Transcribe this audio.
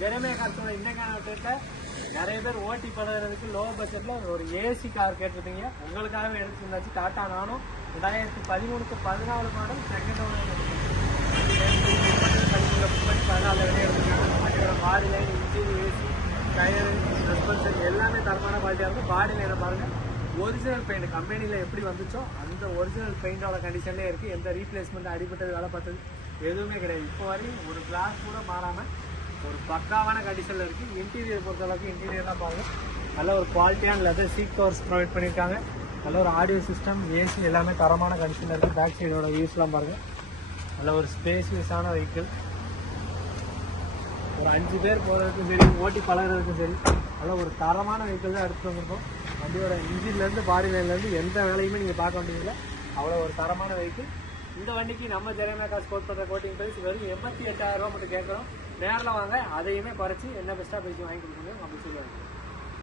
Jeremiah கார்ஸோட இன்னைக்கான அப்டேட்டில் நிறைய பேர் ஓட்டி பழகிறதுக்கு லோ பட்ஜெட்டில் ஒரு ஏசி கார் கேட்டிருந்தீங்க. உங்களுக்காகவே எடுத்துருந்தாச்சு. டாட்டா நானோ 2013 14 மாடல் செகண்ட் ஓனர் புக் பண்ணி 14 எடுத்துருக்காங்க. அதோட பாடி line, engine, AC, tyre, suspension எல்லாமே தரமான குவாலிட்டியாக இருக்கும். பாடி லைனை பாருங்கள், ஒரிஜினல் பெயிண்ட் கம்பெனியில் எப்படி வந்துச்சோ அந்த ஒரிஜினல் பெயிண்டோட கண்டிஷன்லேயே இருக்குது. எந்த ரீப்ளேஸ்மெண்ட், அடிப்பட்டது, வேலை பார்த்தது எதுவுமே கிடையாது. இப்போ வரையும் ஒரு கிளாஸ் கூட மாறாமல் ஒரு பக்காவான கண்டிஷனில் இருக்குது. இன்டீரியர் பொறுத்தளவுக்கு இன்டீரியர்லாம் பாருங்கள், நல்ல ஒரு குவாலிட்டியான லெதர் சீட் கவர்ஸ் ப்ரொவைட் பண்ணியிருக்காங்க. நல்ல ஒரு ஆடியோ சிஸ்டம், ஏசி எல்லாமே தரமான கண்டிஷனில் இருக்குது. பேக் சைடோட வியூஸ்லாம் பாருங்கள், நல்ல ஒரு ஸ்பேசியஸான வெஹிக்கிள். ஒரு 5 பேர் போகிறதுக்கும் சரி, ஓட்டி பழகிறதுக்கும் சரி, நல்ல ஒரு தரமான வெஹிக்கிள் தான் எடுத்துகிட்டு வந்திருக்கோம். வண்டியோட இன்ஜின்லேருந்து பாடி லைன்லேருந்து எந்த வேலையுமே நீங்கள் பார்க்க வேண்டியதில்லை. அவ்வளோ ஒரு தரமான வெஹிக்கிள். இந்த வண்டிக்கு நம்ம ஜெரேமியா கார்ஸ் கோட் பண்ணுற கோட்டிங் ப்ரைஸ் வெறும் 88,000 ரூபா மட்டும் கேட்குறோம். நேரில் வாங்க, அதையுமே குறைச்சி என்ன பெஸ்ட்டாக பேசி வாங்கி கொடுக்கணும் அப்படி சொல்லுவாங்க.